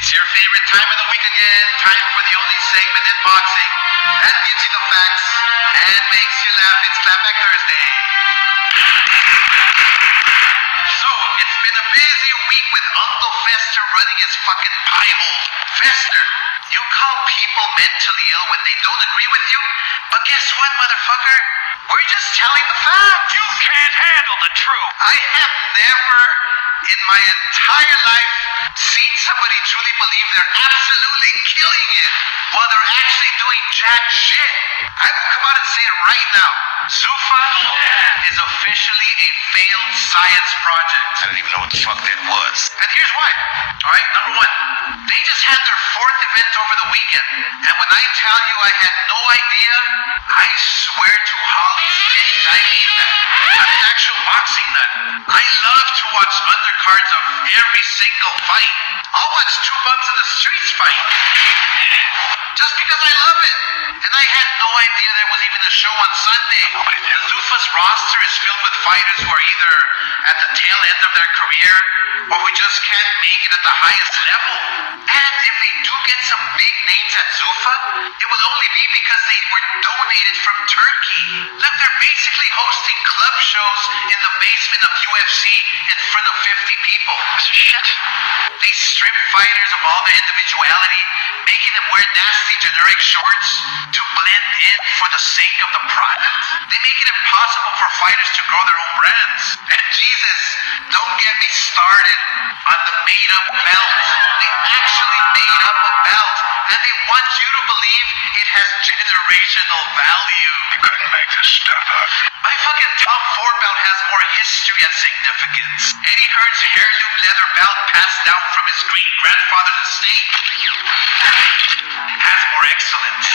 It's your favorite time of the week again. Time for the only segment in boxing that gives you the facts and makes you laugh. It's Clapback Thursday. So, it's been a busy week with Uncle Fester running his fucking pie hole. Fester, you call people mentally ill when they don't agree with you? But guess what, motherfucker? We're just telling the facts. You can't handle the truth. I have never in my entire life seen somebody truly believe they're absolutely killing it while they're actually doing jack shit. I will come out and say it right now. Zuffa is officially a failed science project. I didn't even know what the fuck that was. And here's why. Alright, number one, they just had their fourth event over the weekend. And when I tell you I had no idea, I swear to Holly's titties, I mean that. I'm an actual boxing nut. I love to watch undercards of every single fight. I'll watch two bums in the streets fight. Just because I love it. And I had no idea there was even a show on Sunday. The Zuffa's roster is filled with fighters who are either at the tail end of their career or who just can't make it at the highest level. And if they do get some big names at Zuffa, it will only be because they were donated from Turkey. Look, they're basically hosting club shows in the basement of UFC in front of 50 people. Shit. They strip fighters of all their individuality, making them wear nasty generic shorts to blend in for the sake of the product. They make it impossible for fighters to grow their own brands. And Jesus, don't get me started on the made-up belt. They actually made up a belt, and they want you to believe it has generational value. You couldn't make this stuff up. My fucking Tom Ford belt has more history and significance. Eddie Hearn's heirloom leather belt passed down from his great-grandfather's estate has more excellence.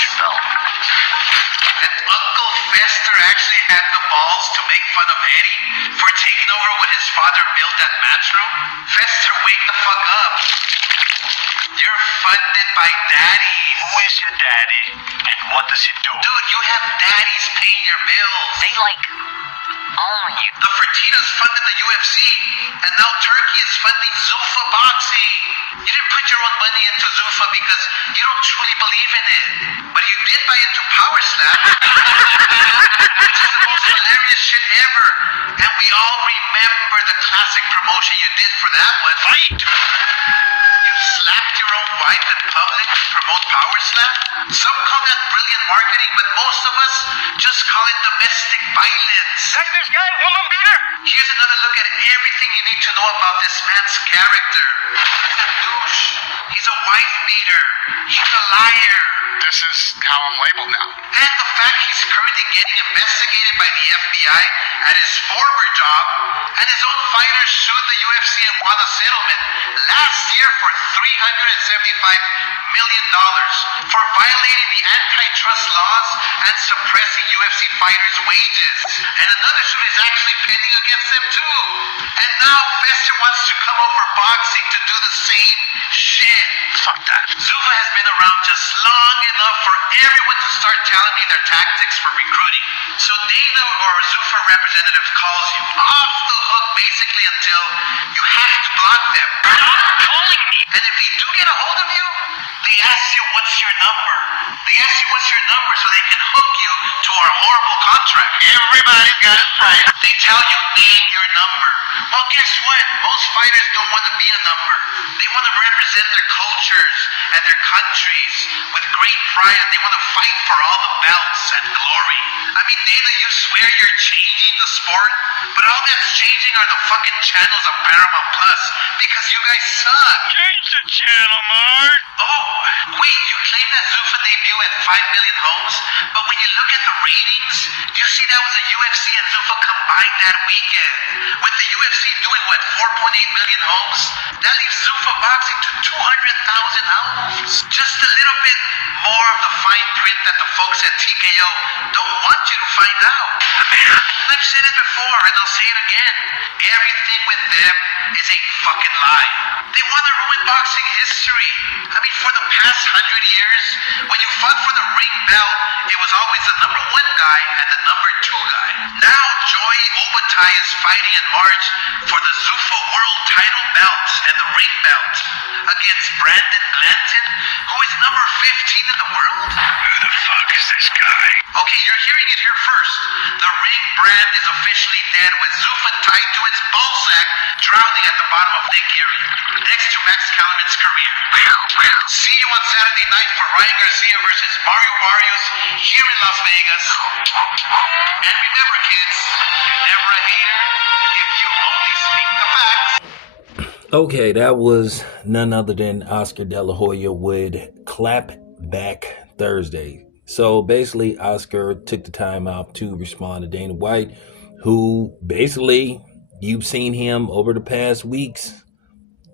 And Uncle Fester actually had the balls to make fun of Eddie for taking over what his father built at Matchroom. Fester, wake the fuck up. You're funded by daddies. Who is your daddy, and what does he do? Dude, you have daddies paying your bills. They own you. The Fertitas funded the UFC, and now Turkey is funding Zuffa boxing. You didn't put your own money into Zuffa because you don't truly believe in it. But you did buy into Power Slap, which is the most hilarious shit ever. And we all remember the classic promotion you did for that one. Fight! You slapped your own wife in public to promote Power Slap? Some call that brilliant marketing, but most of us just call it domestic violence. That's this guy, woman beater? Here's another look at everything you need to know about this man's character. He's a douche. He's a wife beater. He's a liar. This is how I'm labeled now. And the fact he's currently getting investigated by the FBI at his former job, and his own fighters sued the UFC and won a settlement last year for $375 million for violating the antitrust laws and suppressing UFC fighters' wages. And another suit is actually pending against them too. And now Fester wants to come over boxing to do the same shit. Fuck that. Zuffa has been around just long enough for everyone to start telling me their tactics for recruiting. So Dana or a Zuffa representative calls you off the hook basically until you have to block them. Calling me. And if they do get a hold of you, they ask you what's your number. They ask you what's your number so they can hook you to our horrible contract. Everybody got it right. They tell you name your number. Well, guess what? Most fighters don't want to be a number. They want to represent their cultures and their countries with great pride, and they want to fight for all the belts and glory. I mean, Dana, you swear you're changing the sport, but all that's changing are the fucking channels of Paramount Plus because you guys suck. Change the channel, Mark. Oh, wait, you claim that Zuffa debuted at 5 million homes, but when you look at the ratings, you see that was a UFC and Zuffa combined that weekend. With the UFC doing, 4.8 million homes? That leaves Zuffa boxing to 200,000 homes. Just a little bit more of the fine print that the folks at TKO don't want you to find out. I've said it before, and I'll say it again. Everything with them is a fucking lie. They want to ruin boxing history. I mean, for the past 100 years, when you fought for the ring belt, it was always the number one guy and the number two guy. Now Joy Obatai is fighting in March for the Zuffa World title belt and the ring belt against Brandon Blanton, who is number 15 in the world. Who the fuck is this guy? Okay, you're hearing it here first. The ring brand is officially dead with Zuffa tied to its ballsack, drowning at the bottom of Lake Erie, next to Max Kellerman's career. See you on Saturday night for Ryan Garcia versus Mario Barrios here in Las Vegas. And remember, kids, you're never a hater if you only speak the facts. Okay, that was none other than Oscar De La Hoya with Clap Back Thursday. So basically, Oscar took the time out to respond to Dana White, who basically, you've seen him over the past weeks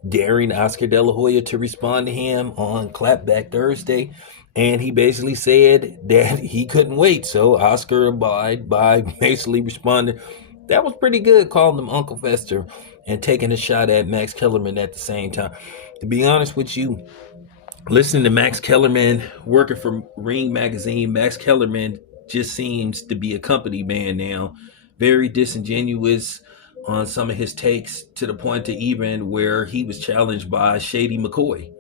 daring Oscar De La Hoya to respond to him on Clap Back Thursday. And he basically said that he couldn't wait. So Oscar abided by basically responding. That was pretty good, calling him Uncle Fester and taking a shot at Max Kellerman at the same time. To be honest with you, listening to Max Kellerman working for Ring Magazine, Max Kellerman just seems to be a company man now. Very disingenuous on some of his takes, to the point to even where he was challenged by Shady McCoy.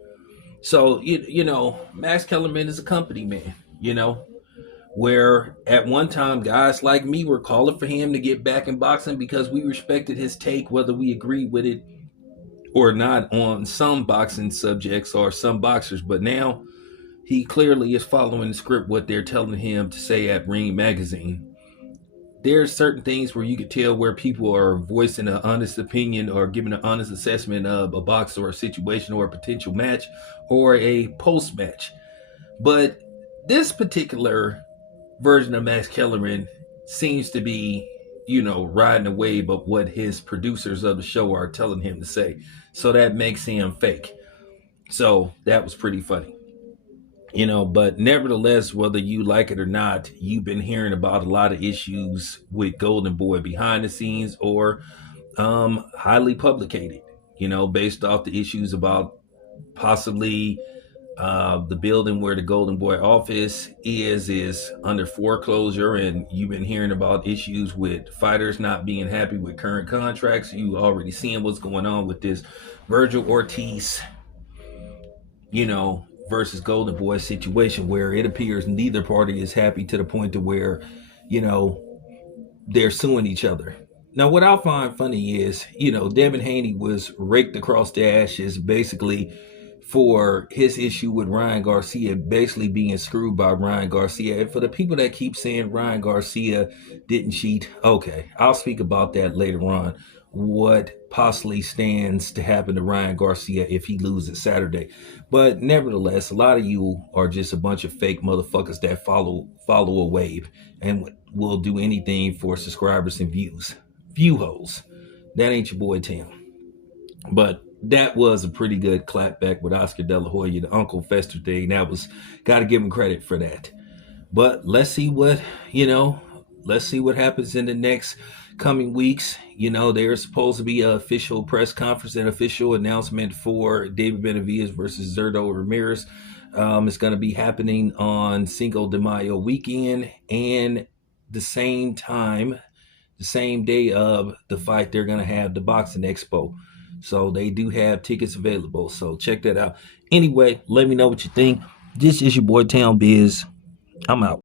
So, you know, Max Kellerman is a company man, you know, where at one time guys like me were calling for him to get back in boxing because we respected his take, whether we agreed with it or not on some boxing subjects or some boxers. But now he clearly is following the script, what they're telling him to say at Ring Magazine. There's certain things where you could tell where people are voicing an honest opinion or giving an honest assessment of a box or a situation or a potential match or a post match. But this particular version of Max Kellerman seems to be, you know, riding the wave of what his producers of the show are telling him to say. So that makes him fake. So that was pretty funny. You know, but nevertheless, whether you like it or not, you've been hearing about a lot of issues with Golden Boy behind the scenes or highly publicated, you know, based off the issues about possibly the building where the Golden Boy office is under foreclosure. And you've been hearing about issues with fighters not being happy with current contracts. You already seeing what's going on with this Virgil Ortiz, you know, versus Golden Boy situation, where it appears neither party is happy, to the point to where, you know, they're suing each other. Now, what I find funny is, you know, Devin Haney was raked across the ashes basically for his issue with Ryan Garcia, basically being screwed by Ryan Garcia. And for the people that keep saying Ryan Garcia didn't cheat, okay, I'll speak about that later on, what possibly stands to happen to Ryan Garcia if he loses Saturday. But nevertheless, a lot of you are just a bunch of fake motherfuckers that follow a wave and will do anything for subscribers and views. View holes. That ain't your boy Tim. But that was a pretty good clapback with Oscar De La Hoya, the Uncle Fester thing. That was, got to give him credit for that. But let's see what, you know, let's see what happens in the next coming weeks. You know, there's supposed to be an official press conference and official announcement for David Benavidez versus Zurdo Ramirez. It's going to be happening on Cinco de Mayo weekend, and the same time, the same day of the fight, they're going to have the Boxing Expo. So they do have tickets available. So check that out. Anyway, let me know what you think. This is your boy Town Biz. I'm out.